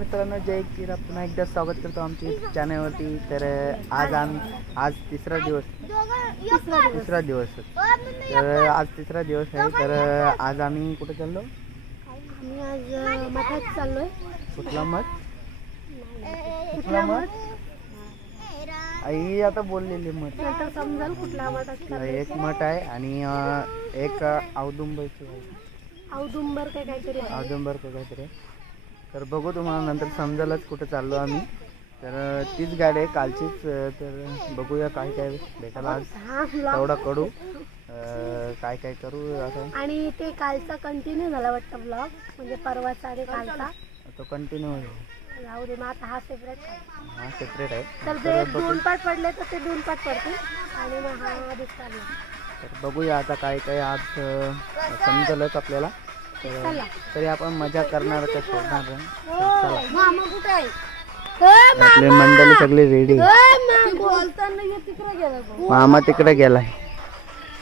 मित्रांनो, जय किरा, पुन्हा एकदा स्वागत करतो आमच्या चॅनलवरती। तर आज तिसरा दिवस तर आज तिसरा दिवस आहे। तर आज आम्ही कुठे चाललो? आम्ही आज मठात चाललोय। कुठला मठ? आई आता बोललेली मठ नंतर समजाल कुठला मठ असतो। एक मठ आहे आणि एक औदुंबर काहीतरी। तर बघू, तुम्हाला नंतर समजायलाच कुठे चाललो आम्ही। तर तीच गाडी आहे कालचीच। तर बघूया काय काय भेटायला आज, तेवढा कडू काय काय करू असं। आणि ते कालचा कंटिन्यू झाला वाटतं ब्लॉग, म्हणजे परवाचा आणि कालचा तो कंटिन्यू राहू दे। मग आता हा सेपरेट आहे। तर ते 2 पार्ट पडले तर ते 2 पार्ट पडतील आणि मग हा दुसरा। तर बघूया आता काय काय आज समजलंच आपल्याला। तरी आपण मजा करणार का सोडणार? आपली मंडळी सगळी रेडी। मामा तिकडे गेलाय।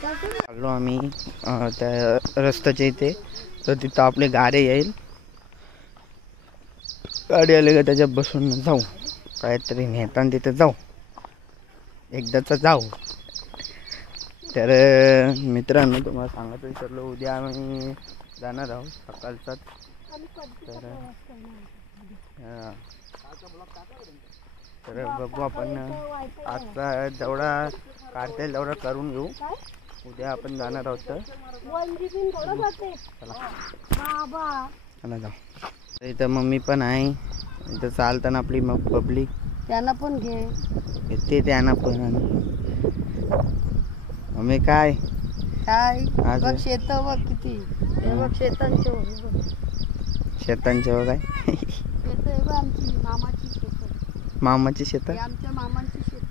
चाललो आम्ही त्या रस्त्याच्या इथे। तर तिथं आपली गाडी येईल, गाडी आली का त्याच्यात बसून जाऊ, काहीतरी नेताना तिथे जाऊ, एकदाच जाऊ। तर मित्रांनो, तुम्हाला सांगायचं विसरलो, उद्या आम्ही जाणार आहोत सकाळचाच। तर बघू, आपण आजचा जेवढा काढता येईल तेवढा करून घेऊ। उद्या आपण जाणार आहोत। तर चला जाऊ। इथं मम्मी पण आहे, इथं चालताना आपली मग पब्लिक त्यांना पण घे येते, त्यांना पण। मम्मी काय बघ शेत बघ किती, बघ शेतांचे बघ काय शेत आहे बघ। आमची मामाची शेत, आमच्या मामांची शेत।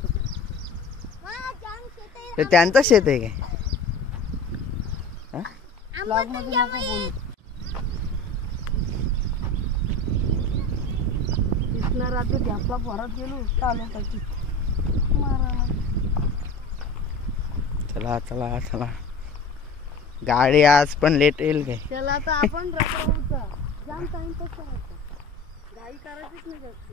तर त्यांचं शेत आहे काय? ब्लॉग मध्ये नको बोलू। कृष्णा रात्री ध्यापला परत गेलो चालू त्याची मारायला। चला चला चला, गाडी आज पण लेट येईल काय? चला आता आपण रखडूचा जाम टाइम पास करायचा, गाडी करायचीच नाही जास्त।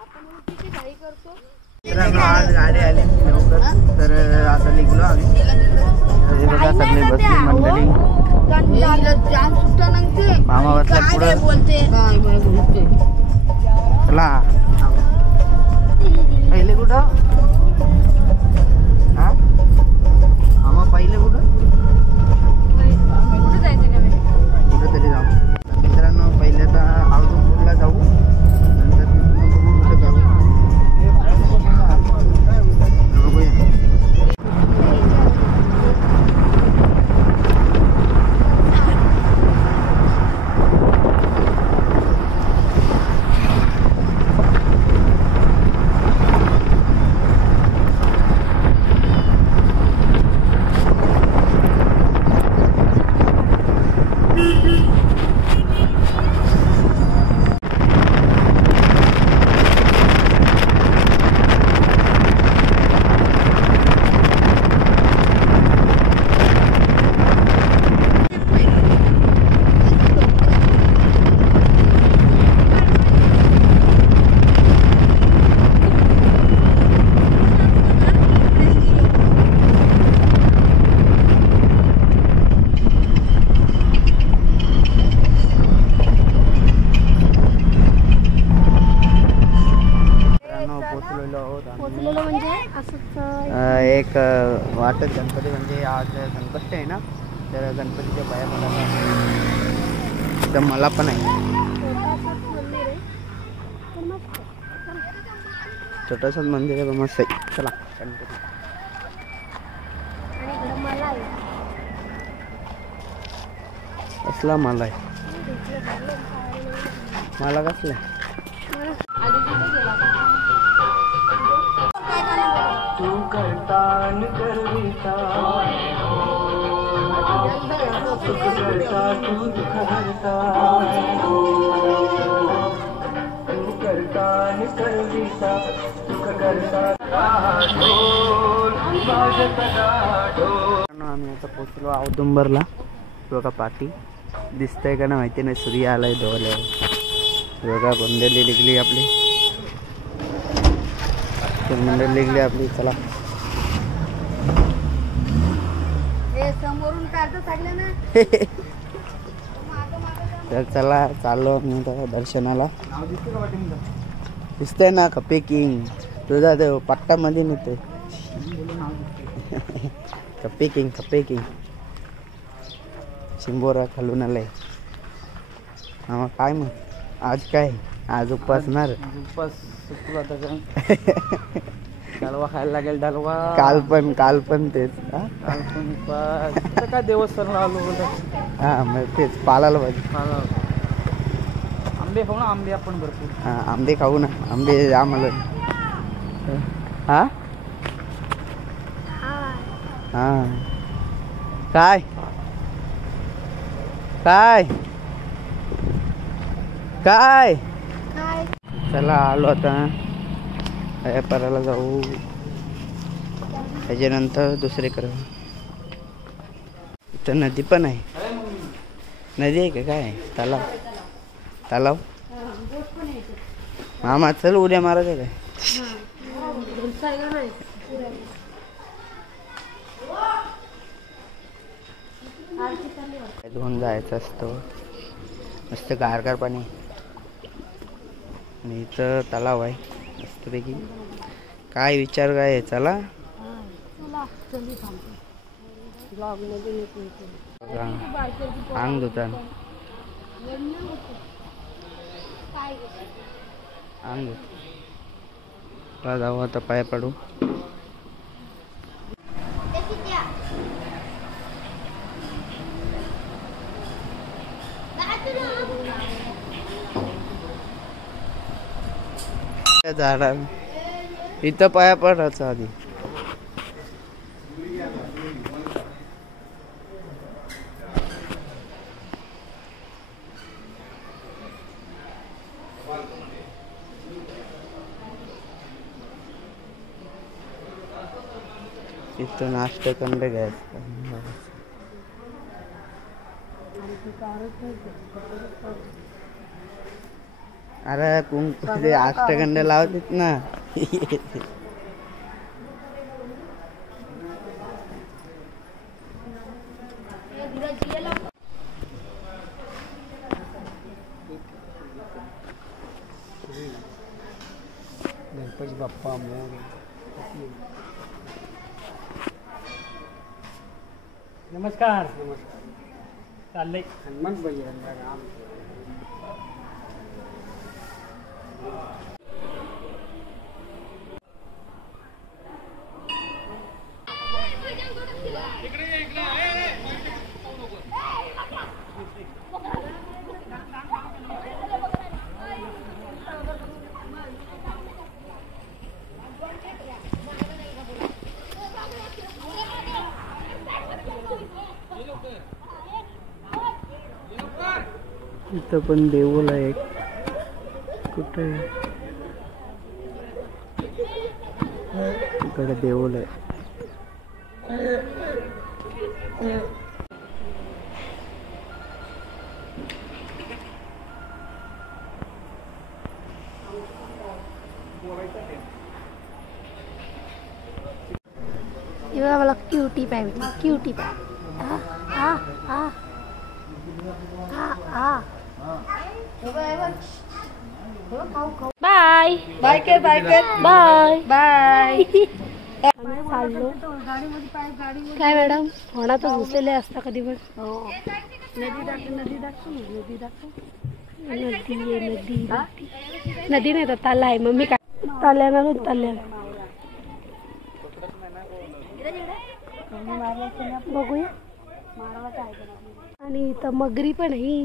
आपण किती गाडी करतो। मित्रांनो, आज गाडी आली लवकर, तर आता निघलो आम्ही। बघा सगळी बसली मंडळी। जाम सुट्टा नंगते, मामा बसला पुढे बोलते चला। पहिले कुठं? हा मामा, पहिले कुठं जायचं का? कुठं तरी जाऊ। तर मित्रांनो, पहिले तर औदुंबरला जाऊ, नंतर तिथून बघू कुठं जाऊ। बघूया। पोचलेलो म्हणजे असंच एक वाटत गणपती, म्हणजे आज संकष्टी आहे ना, तर गणपतीच्या पाया पडायला तर मला पण आहे। छोटासाच मंदिर आहे, मस्त आहे। चला गणपती। कसला माला आहे? मला कसला तू करता न करता, सुख करता तू दुख हरता, तू करता न करता, सुख करता। आम्ही आता पोचलो औदुंबरला। बघा पाठी दिसतंय का ना माहिती नाही. सूर्य आलाय धुवायला बघा. मंडळी निघली आपली. मंडळी निघली आपली. चला समोरून काढतो सगळं ना. तर चला चाललो मी तर दर्शनाला. दिसतंय ना कपे किंग. तुझा ते पट्टामध्ये नेते. कपे किंग शिंबोरा खालून आलाय. हा काय मग आज काय? आज उपासणार. उपास सुटला डालवा खायला लागेल. डालवा काल पण तेच. काल पण उपास. आता काय देवस्थानला आलो बोलत. हा मग तेच पाळायला पाहिजे. आंबे खाऊ ना. आंबे आपण भरपूर. हा आंबे खाऊ ना. आंबे आम्हाला. हा हा काय काय काय चला आलो आता. व्यापाराला जाऊ. त्याच्यानंतर दुसरीकडे. इथं नदी पण आहे. नदी आहे का काय? तलाव मामा चल उड्या मारत आहे काय? धुवून जायचं असतं. मस्त गारगार पाणी. आणि इथं तलाव आहे मस्तपैकी. काय विचार काय आहे? चला अंग धुतान अंग जाऊ आता. पाय पडू. झाडा इथं पाया पडायचं आधी. इथं नाश्ताखंड घ्यायचं. अरे ते अष्टखंड लावतात ना. गणपती बाप्पा नमस्कार. चाललंय हनुमान बजरंगा राम. इथं पण देऊळ आहे. कुठे इकडे देऊळ आहे. मला क्यूटी पाय भेटली. क्यूटी पाय. बाय बाय कर बाय बाय. चाललो काय मॅडम होणातच घुसलेले असता कधी पण. नदी नाही तर ताला आहे. मम्मी काय ताल्यानं बघूया. आणि इथं मगरी पण आहे.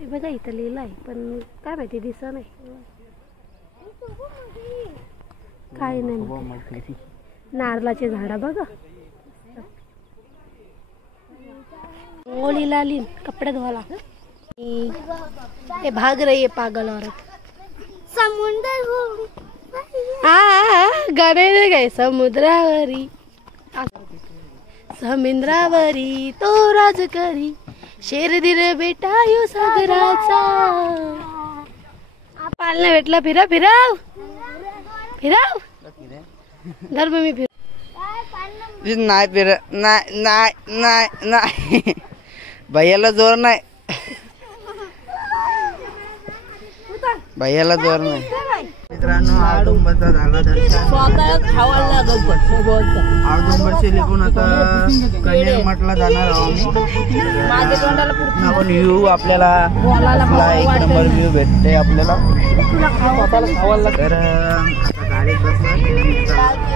हे बघा इथं लिहिलं आहे पण काय माहिती दिसत नाही. काय नाही. नारळाचे झाड बघा. ओलीला आली कपडे धुवाला. हे भाग रही है पागल औरत. समुद्र गाणे गए समुद्रावरी. समुद्रावरी तो राज करी शेरदीर बेटा यो सागराचा. पालना भेटला. फिराव फिराव फिराव धर मी फिर. नाही फिर नाही नाही नाही नाही भैयाला जोर नाही. भैयाला जोर नाही. मित्रांनो औदुंबरचा झाला दर्शन. औदुंबरशी लिहून आता कन्हेर मठला जाणार आहोत आम्ही. आपण व्ह्यू आपल्याला एक नंबर व्ह्यू भेटते आपल्याला. तर आता गाडीत बसला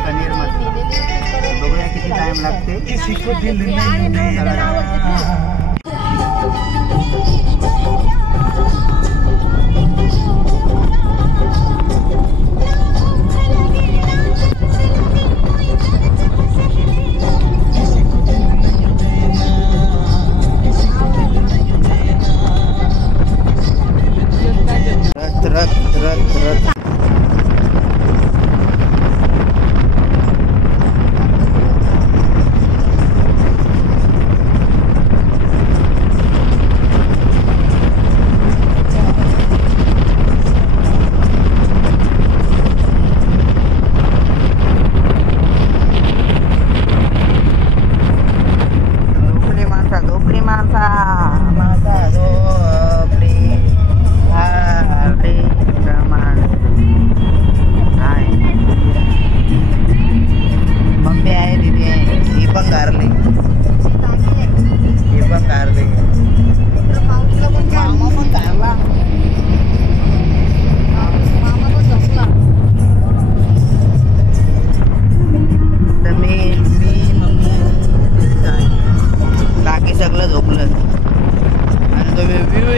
कन्हेर मठ. बघूया किती टाइम लागते.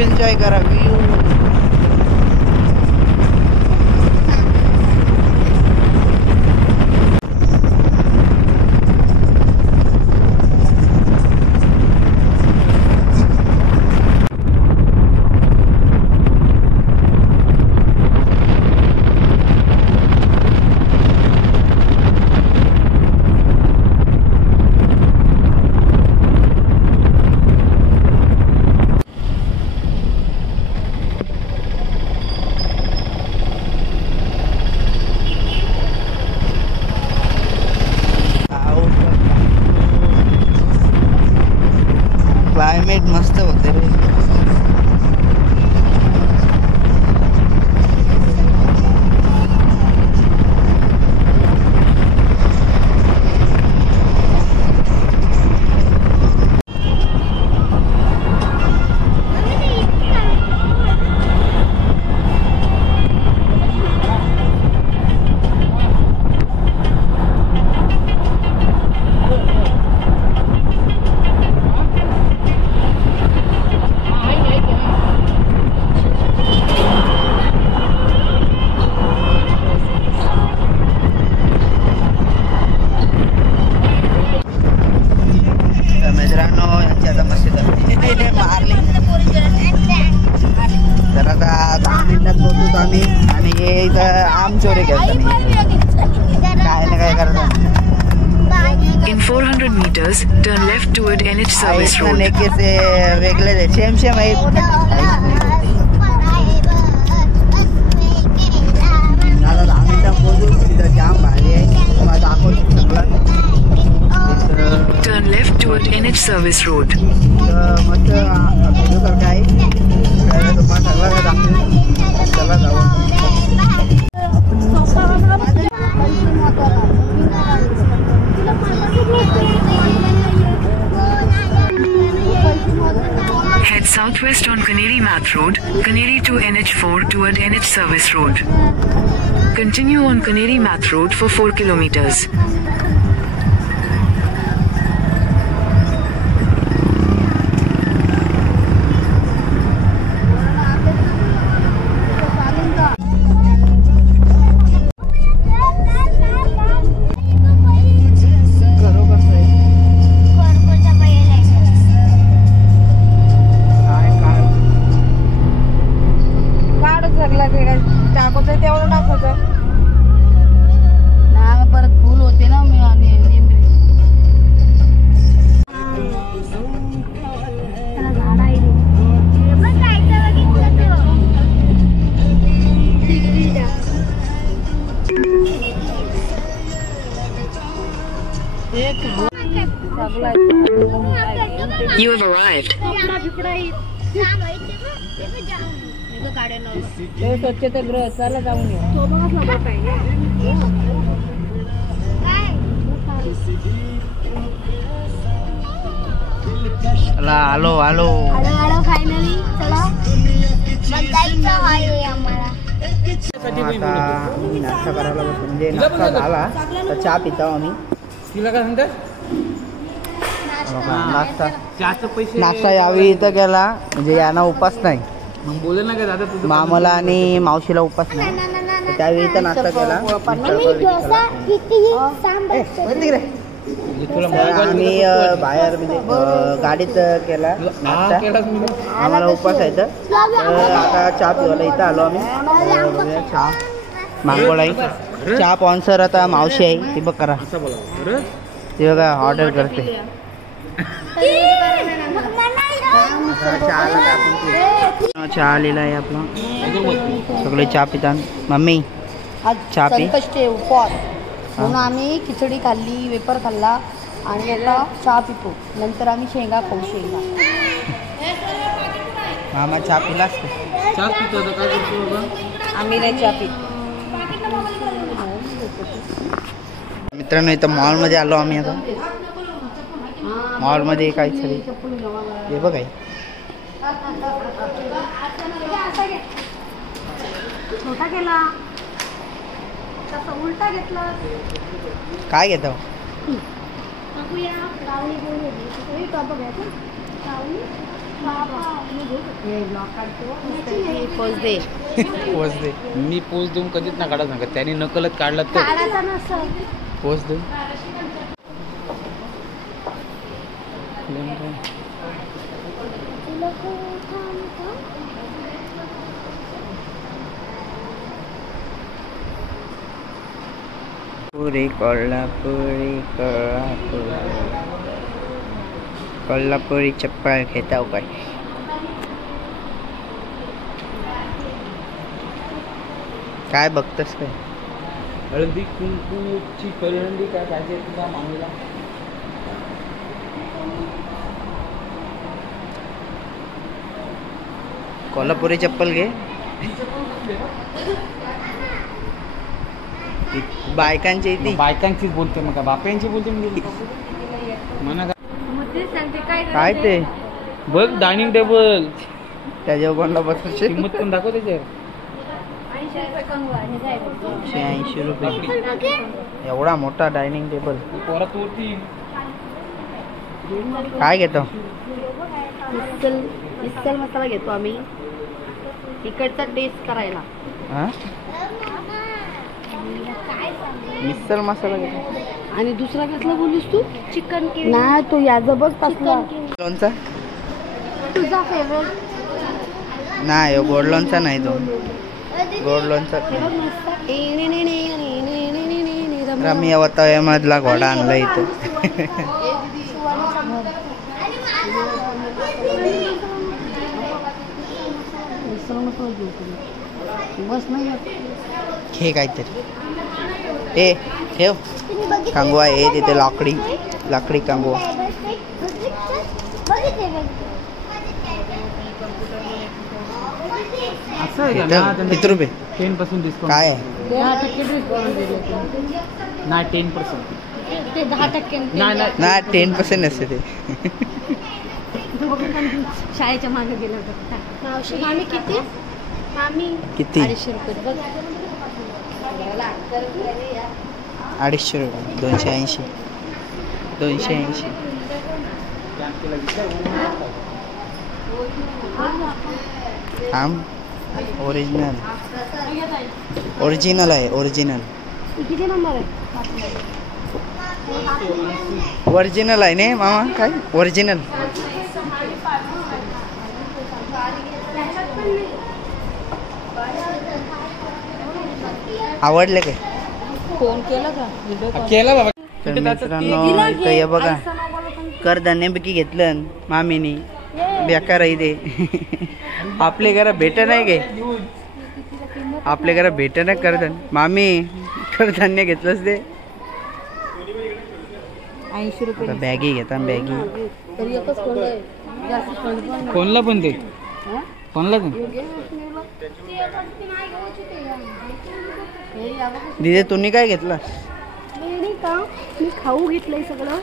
एन्जॉय करा व्ह्यू. क्लायमेट मस्त होते रे. तर आता 10 मिनिटात पोहोचतो आम्ही. आणि हे इथं आम चोरी करतात काय ना काय करतात. In 400 meters, turn left toward NH service road. नेकेचे वेगळे आहेत. सेम आहेत. आता 10 मिनिटात पोहोचू. तिथं जाम भारी आहे. तुम्हाला दाखवू शकला. Turn left toward NH service road. मस्त सारखं आहे. तुम्हाला सगळं दाखवू. चला जाऊ. Head southwest on Kaneri Math Road, Kaneri to NH4 toward NH service road. Continue on Kaneri Math Road for 4 kilometers. परत फुल होते ना मी. You have arrived. स्वच्छतागृह चला जाऊन चला आलो आलो फायनली चला जायचं आहे आम्हाला. आता आम्ही नाश्ता करायला बसलो म्हणजे नाश्ता झाला तर चहा पितो आम्ही. तिला काय म्हणतात नाश्ता जास्त पैसे नाश्ता यावी इथं गेला म्हणजे यांना उपास नाही, मग बोलेल ना काय दादा तुझं मामाला आणि मावशीला उपास नाही तर त्यावेळी इथं नाश्ता केला. तुला तर आम्ही बाहेर म्हणजे गाडीत केला नाश्ता. आम्हाला उपास आहे तर आता चहा पिवायला इथं आलो आम्ही. बघूया चहा मागवलाय चहा स्पॉन्सर आता मावशी आहे ती बघ करा ती बघा ऑर्डर करते. चहा आलेला आहे आपला सगळे चहा पितात. मम्मी चहा पी. संकष्टी उपवास म्हणून आम्ही खिचडी खाल्ली, वेपर खाल्ला आणि आता चहा पितो. नंतर आम्ही शेंगा खाऊ. शेंगा मामा चहा पिलास का? चहा पितो आता काय करतो बाबा. आम्ही नाही चहा पित. मित्रांनो इथं मॉलमध्ये आलो आम्ही. आता मॉलमध्ये काहीतरी हे बघ आहे छोटा केला उलटा घेतला. काय घेतो पोच दे. पोच दे. मी पोच देऊन कधीच ना काढा सांगत त्याने नकलच काढला तर पोच दे. पुरी कोल्हापुरी कोल्हापुरी चप्पल घेताव काय? काय बघतस काय? हळदी कुंकूची करंडी काय पाहिजे तुझ्या मामीला. कोल्हापुरी चप्पल घे. बायकांची इथे बायकांचीच बोलते मग काय बाप्यांची बोलते म्हणजे म्हणा काय ते बघ डायनिंग टेबल त्याच्यावर कोणला बसायचे किंमत पण दाखव त्याच्यावर. 180 रुपये एवढा मोठा डायनिंग टेबल. पोरात वरती काय घेतो? मिसल मसाला घेतो आम्ही इकडचा टेस्ट करायला. हा मिसल मसाला घेतो. आणि दुसरा कसला बोलूस तू? चिकन नाही तो याचा बघ कसला लोणचा तुझा फेवरेट नाही गोड लोणचा नाही तो गोड लोणचा रमी अवतार मधला घोडा आणला इथं. हे काहीतरी ए ठेव कांगवा आहे तिथे लाकडी कांगवा. असं आहे का? किती रुपये 10% डिस्काउंट काय आहे? 10% डिस्काउंट नाही 10%. ते 10% नाही नाही ना 10% असते ते. शाळेच्या मागे गेलं होतं. मामी किती? मामी किती? 250 रुपये बघ. 250 रुपये 280 आम ओरिजिनल आहे ओरिजिनल किती नंबर आहे? ओरिजिनल आहे ना मामा काय ओरिजिनल. आवडले काय? फोन केला का? व्हिडिओ केला बाबा. तर मित्रांनो इथं हे बघा कडधान्यपैकी घेतलं मामीनी बेकार आहे ते. आपल्या घरात भेट नाही गे आपल्या घरात भेट नाही करत मामी कडधान्य घेतलंच ते 80 रुपये. आता बॅगी घेता बॅगी. तरी एकच कोण आहे जास्त फंड पण नाही. कोणला पण दे हा? कोणला दे दिदे तुम्ही काय घेतलं? नाही का मी खाऊ घेतलंय सगळं.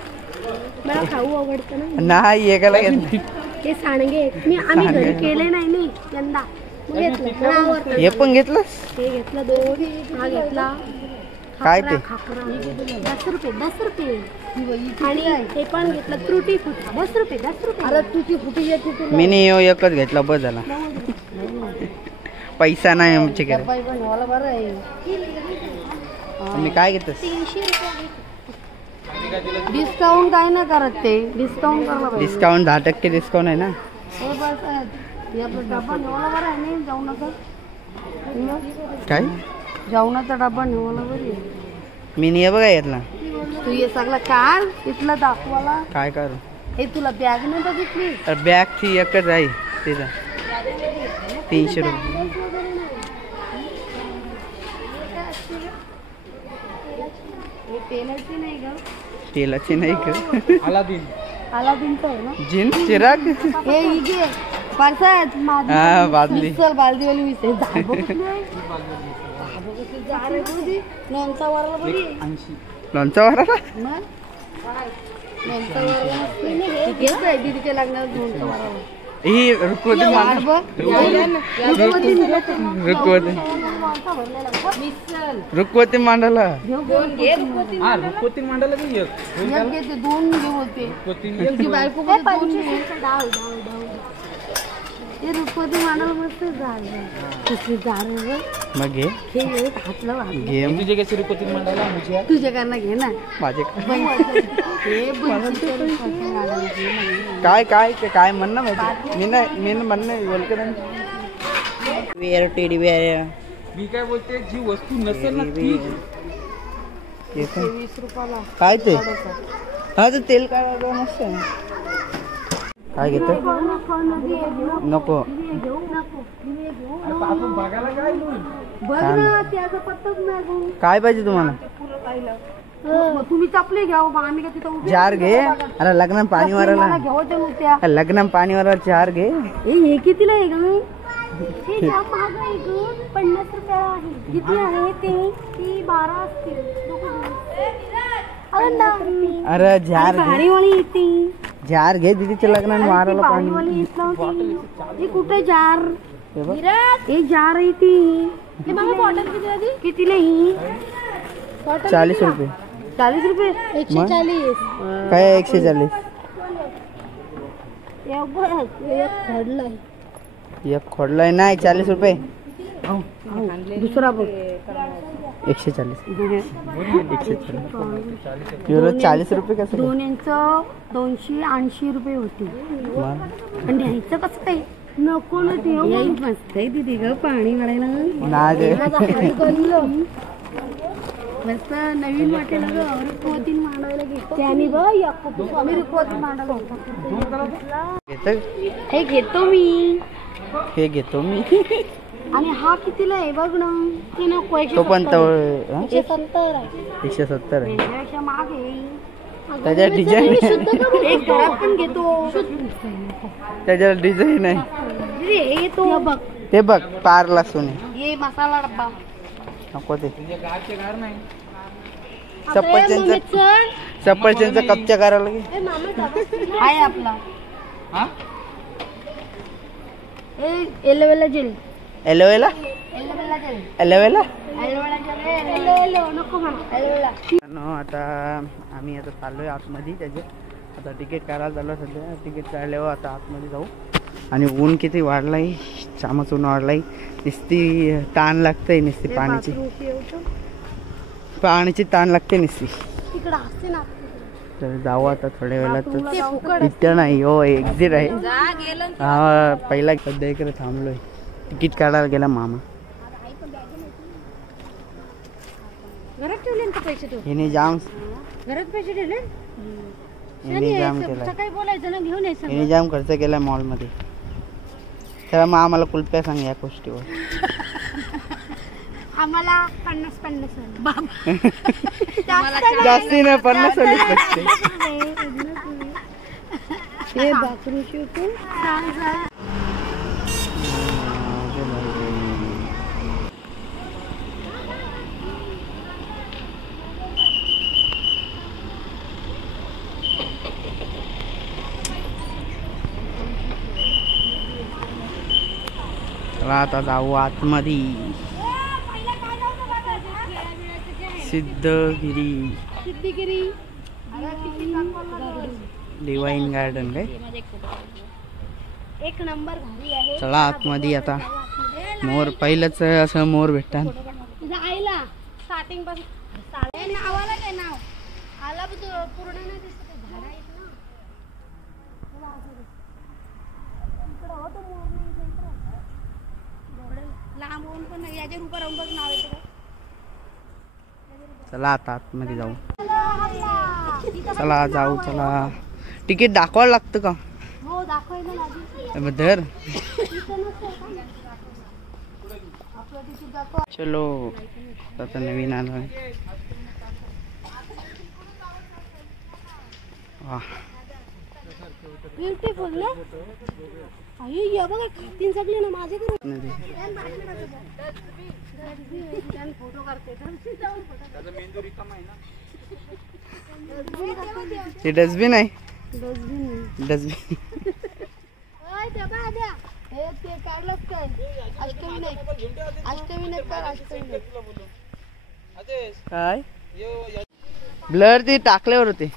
मला खाऊ आवडतं ना. नाही एकाला घेतलं. हे सांडगे आम्ही घरी केले नाही नी यंदा मग घेतलं. मला आवडतं. हे पण घेतलं? हे घेतलं 2. हा घेतला काय ते? खाकरा 10 रुपये 10 रुपये. आणि हे पण घेतलं त्रुटी फुटी 10 रुपये 10 रुपये. अरे तुटी फुटी येते तुला. मी नाही एकच घेतला बस झाला. पैसा नाही आमच्याकडे. डब्बा पण वाला बरं आहे. तुम्ही काय घेतलं? 300 रुपये. डिस्काउंट काय ना करत ते. डिस्काउंट करायला पाहिजे. डिस्काउंट 10% डिस्काउंट आहे ना. हे बस आहे. हे आपला डब्बा नेवाला बरं आहे नाही जेवणाचा. काय जेवणाचा डब्बा नेवाला बरी आहे. मी नाही बघा घेतला. तू हे सगळं काढ तिथला दाखवाला. काय करू? हे तुला बॅग नाही बघितली. बॅग ती एकच आहे तिथं 300 रुपये. हे तेलाची नाही ग. तेलाची नाही का? अलादीन अलादीनचं आहे ना. जीन्स चिराग. हे इगे परसात हा बादली. बालदीवाली विसर लोणचा वाराला बरी आहे. 80 लोणचा वाला मग लोणचा वाराला घेत आहे दीदीच्या लग्नात लोणचा वाराला. ही रुकवती मान रुकवती मांडाला. हा रुकवती मांडायला की एक 2 घे बोलते. तुझी बायको बोलते 2 घे. हे रुकवती मांडाला मस्त झाड मग घे हातला घे तुझे कशी रुकवती मांडायला मुझे तुझ्या कारण घे ना. माझे हे काय काय काय म्हणणं माहिती मी म्हणणं बोलते वेअर टेडी वेअर. मी काय बोलते जी वस्तू नसेल ना ती 20 रुपयाला. काय ते? हा ते तेल काढायला मस्त आहे. काय घेतो? नको आपण बघायला काय बघ ना त्याचा पत्ताच नाही. काय पाहिजे तुम्हाला? तुम्ही चपले घ्या बाबा. आम्ही का तिथं उभे जार घे. अरे लग्न पाणी वारायला घेवायच्या नव्हत्या. लग्न पाणी वारायला 4 घे. हे कितीला आहे का? हे जाम महाग आहे ग. 50 रुपयाला आहे. किती आहे ते? ती 12 असतील. अरे जार घे. भारीवाली येते. जार घे दीदीच्या लग्नात मारायला पाणी. भारीवाली येत नव्हती. हे कुठे जार? हे जार आहे ती. कितीला ही? 40 रुपये. 40 रुपये. 140. काय 140? एक खोडलाय नाही 40 रुपये. दुसरा बघ 140. 40 रुपये कसं? 2 इंच 280 रुपये होते. पण घ्यायचं कसं काय? नको ना ते मस्त आहे तिथे ग पाणी मारायला. मस्त नवीन वाटेल ग. रुकवती मांडायला घेतो त्याने ग. आम्ही रुकवती मांडायला हे घेतो मी. हे घेतो मी. आणि हा कितीला आहे बघ ना. ते नको. तो पण 170 आहे. 170 आहे. त्याच्या मागे त्याच्या डिझाईन एक घरात पण घेतो. त्याच्यावर डिझाईन आहे. हे तो बघ. ते बघ पारला सोने. हे मसाला डब्बा नको ते. गार नाही सफरचंदचा कपच्या करायला घे. आहे आपला. हा एलोवेला जेल. एलोवेला एलोवेला नको म्हणा. आता आम्ही आता चाललोय आतमध्ये. त्याचे आता तिकीट काढायला चाललो सध्या. तिकीट काढल्यावर आता आतमध्ये जाऊ. आणि ऊन किती वाढलाय. चामच ऊन वाढलाय. नुसती ताण लागतंय. नुसती पाण्याची ताण लागते नुसती. तिकडं असते ना. तर जाऊ आता थोड्या वेळात. इथं नाही हो एक्झिट आहे. हा पहिला सध्या इकडे थांबलोय. तिकीट काढायला गेला मामा. घरात ठेवले ना पैसे. तू हिने जाम पैसे ठेवले. हिने जाम केला. सकाळी बोलायचं ना घेऊन यायचं. हिने जाम खर्च केला मॉलमध्ये. तर मग आम्हाला कुलप्या सांग या गोष्टीवर. आम्हाला 50-50 जास्ती नाही 50 बसते. हे बाथरूम शिवतो. चला आता जाऊ आतमध्ये. सिद्धगिरी डिवाइन गार्डन काय. एक नंबर भारी आहे. चला आतमध्ये आता. मोर पहिलंच असं मोर भेटतात. जायला स्टार्टिंग पासून नावाला काय नाव आला पूर्ण नाही दिसत. झाड आहेत ना लांब होऊन पण याच्या रूपा राहून बघ नाव येतं. चला आता आतमध्ये जाऊ. चला जाऊ. चला तिकीट दाखवायला लागतं का. हो दाखवायला लागेल. धर. चलो आता नवीन आलो आहे. वाह ब्युटिफुल ना. अय्यो बघा खातीन सगळे ना माझे फोटो काढते. ते डस्टबिन आहे. डस्टबिन ते काढलंच काय. अष्टविनायक काय ब्लर ते टाकल्यावर होते.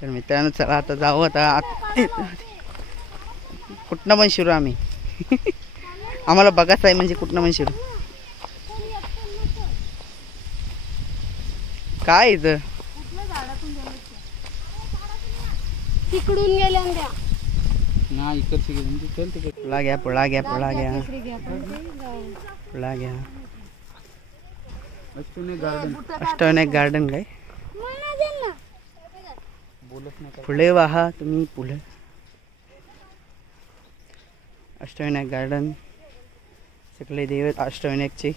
तर मित्रांनो चला आता जाऊ. आता कुठनं पण शिरू आम्ही. आम्हाला बघायचं आहे म्हणजे कुठनं पण शिरू. काय इथं तिकडून गेल्या त्या. ना इकडची गेली चल तिकडे. पुढा घ्या पुढा घ्या पुढा घ्या पुढा घ्या. अष्टविनायक गार्डन काय. पुढे वाहा तुम्ही पुढे. अष्टविनायक गार्डन सगळे देव अष्टविनायकचे.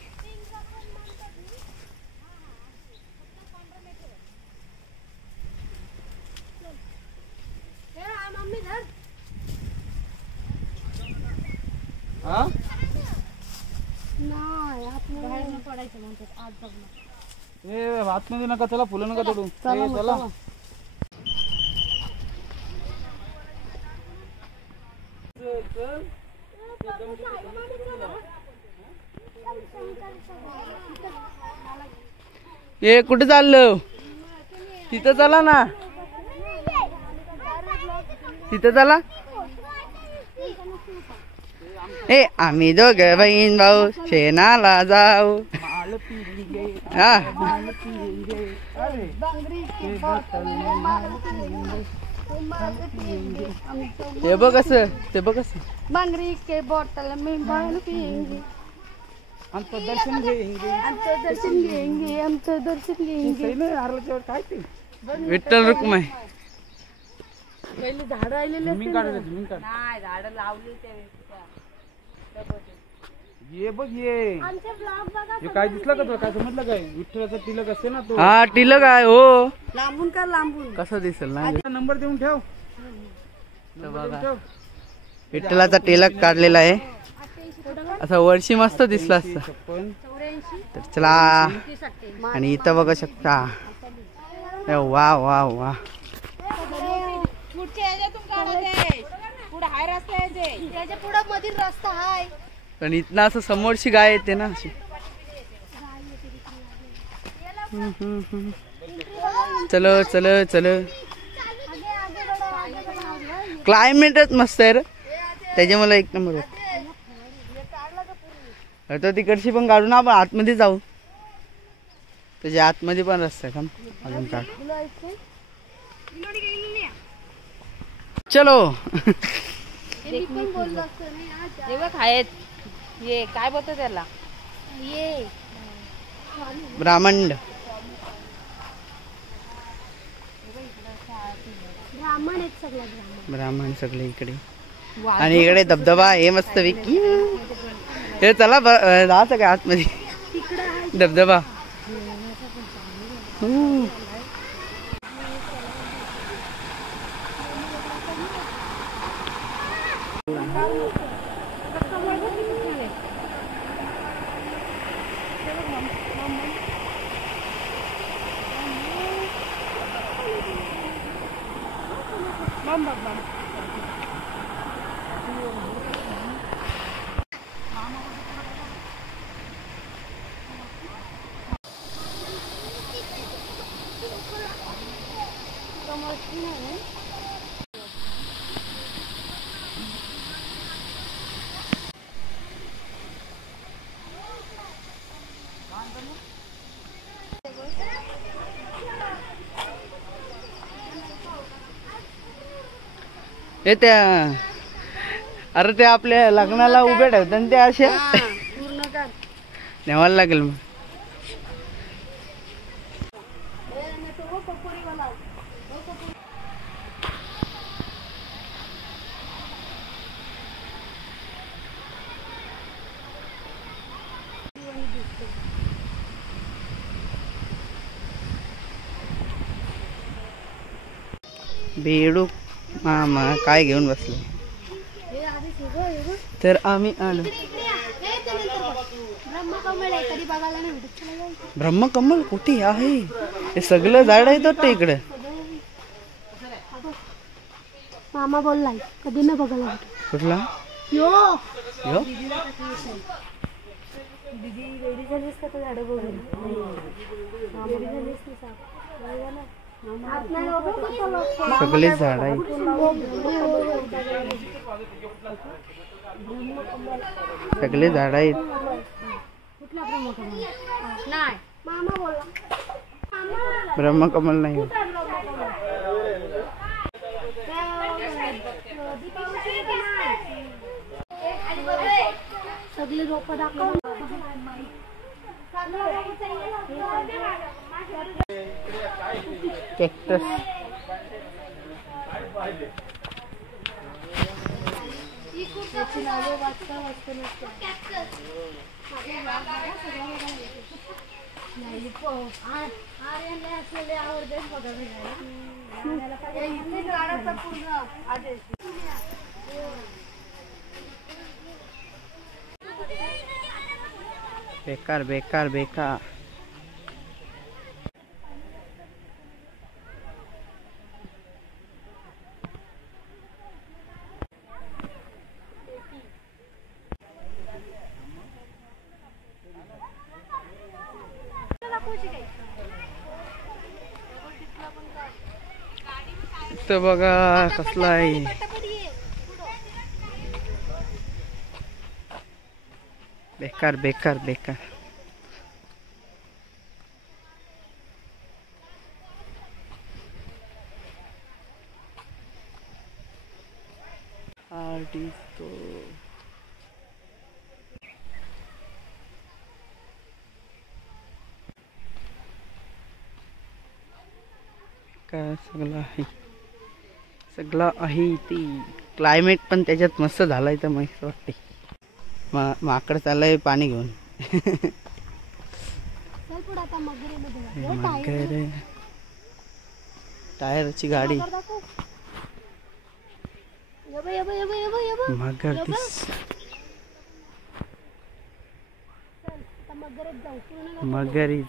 आतमध्ये नका चला. फुलं नका तोडू. चला हे कुठे चाललं. तिथं चला ना. तिथं चला. ए आम्ही दोघं बहीण भाऊ शेणाला जाऊ. हा ते बघ कसं. ते बघ कसं. बांगरी के बॉटल में बाल पिएंगे. आमचं दर्शन घेंगे. आमचं दर्शन घेंगे. आमचं दर्शन घेंगे. काय ते विठ्ठल रुक्माई. पहिले झाड राहिलेले मी काढले. मी काढ. नाही झाड लावली ते. ये बघ ये. आमचे ब्लॉग बघा. हे काय दिसलं का तुला. काय समजलं काय. विठ्ठलाचा तिलक असते ना तो. हा टिलक आहे हो. लांबून का लांबून कसं दिसेल ना. नंबर देऊन ठेव. बघा विठ्ठलाचा टिलक काढलेला आहे. असं वर्षी मस्त दिसला असतं. तर चला. आणि इथं बघू शकता. वा वा वा. पुढे मधील रस्ता हाय. पण इथनं असं समोरची गाय येते ना अशी. चलो चलो चलो. क्लायमेटच मस्त आहे रे. त्याच्यामुळे एक नंबर होत. तर तिकडची पण काढू ना आपण. आतमध्ये जाऊ. त्याच्या आतमध्ये पण रस्ता आहे का अजून काढ. चलो. आहेत. ये काय बोलतो त्याला. ये ब्राह्मण. ब्राह्मण आहेत सगळे. ब्राह्मण सगळे इकडे. आणि इकडे धबधबा हे मस्त विकी. हे चला जायचं काय आतमध्ये. तिकडे धबधबा हे त्या अरे ते आपल्या लग्नाला उभे ठेवतात ते असे न्यावायला लागेल मग. बेडूक मामा काय घेऊन बसले तर आम्ही आलो. ब्रह्मकमल कुठे आहे? हे सगळं झाड आहे तर इकडे. मामा बोललाय कधी न बघायला. कुठला यो यो दीदी रेडी झालीस का? तर झाडं बघून रेडी झालीस की सगळे झाड आहेत. सगळे झाड आहेत. ब्रह्मकमल नाही. सगळे रोप दाखव. कॅक्टस बेकार बेकार बेकार. तर बघा कसला आहे. बेकार बेकार बेकार. आर्टिस्ट काय सगळं आहे. सगळं आहे ती क्लायमेट पण त्याच्यात मस्त झालाय तर मस्त वाटते. माकड चाललंय पाणी घेऊन. मगर टायरची गाडी. मगर मगरीच.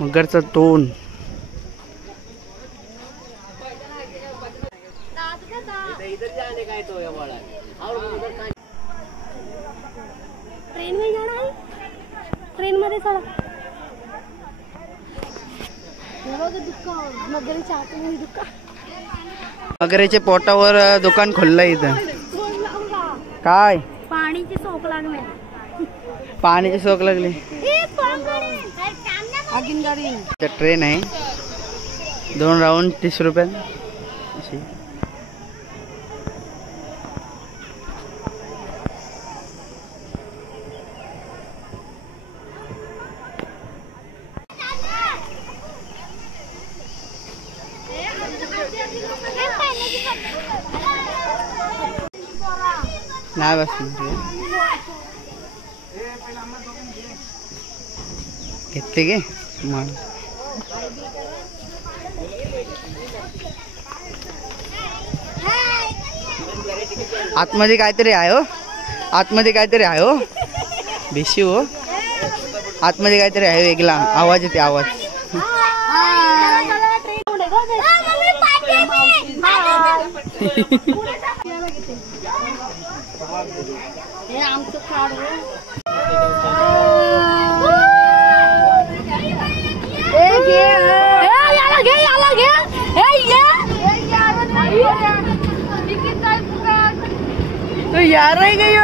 मगरचा तोंड. ट्रेन में जाना है. ट्रेन मध्ये चला. मगरीच्या आतमध्ये दुकान. मगरीच्या पोटावर दुकान खोललंय इथं. काय पाणीची सोक लागली. पाण्याची सोक लागली. ट्रेन आहे 2 राऊंड 30 रुपये अशी. नाही बसणार घेतले गे मग आतमध्ये काहीतरी आहे हो आतमध्ये काहीतरी आहे हो बेशी हो आतमध्ये काहीतरी आहे वेगळा आवाज येते आवाज हे आमचं कार्ड तो यार है गई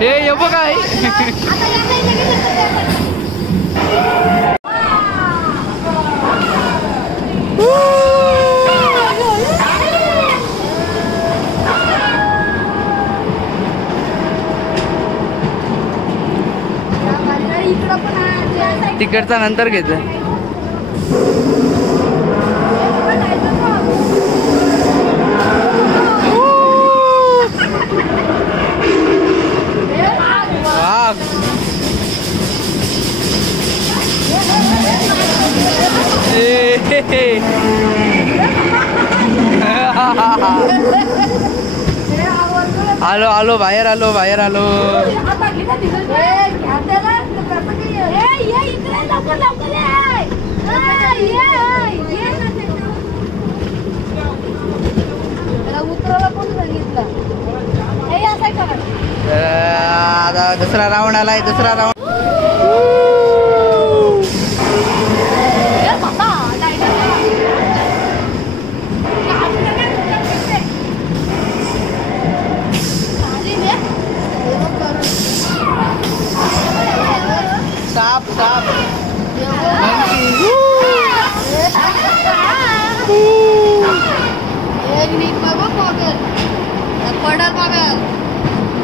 हे बघा तिकडचा नंतर घेतो आलो आलो बाहेर आलो बाहेर आलो आता दुसरा राऊंड आलाय दुसरा राऊंड साप साप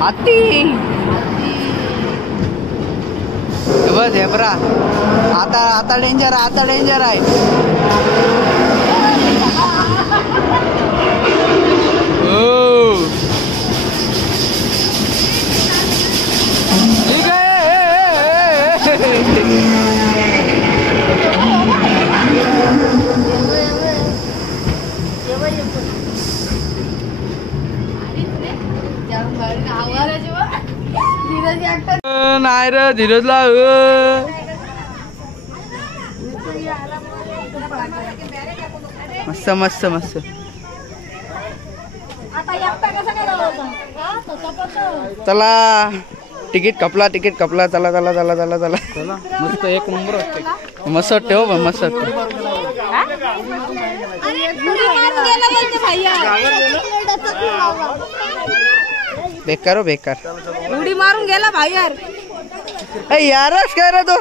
हाती बस झेब्रा आता आता डेंजर आहे नाही रे धीरजला मस्त मस्त मस्त चला तिकीट कपला चला चला चला चला चला मस्त एक नंबर वाटते मस्त वाटते हो मस्त वाटते बेकार हो बेकार उडी मारून गेला बाहेर यारच काय रे तो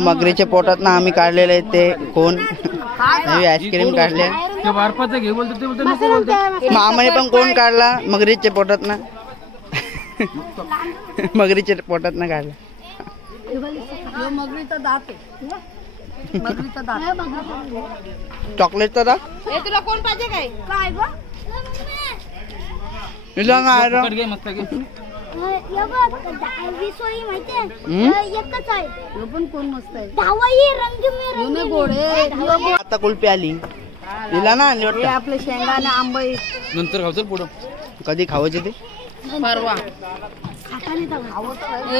मगरीच्या पोटात ना आम्ही काढलेले आहेत ते कोण नवी आईस्क्रीम काढले घे बोलतो ते बोलतो नको बोलतो मामाने पण कोण काढला मगरीच्या पोटात ना मगरीच्या पोटात ना काढला मगरीचा दात मगरीचा दात चॉकलेटचा दात तुला कोण पाहिजे काय काय ग घे मस्त घे आता कुल्फी आली दिला ना आपले शेंगाने आंबे नंतर खाऊ चल पुढं कधी खावायचे ते परवा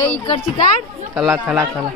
इकडची काढ चला चला चला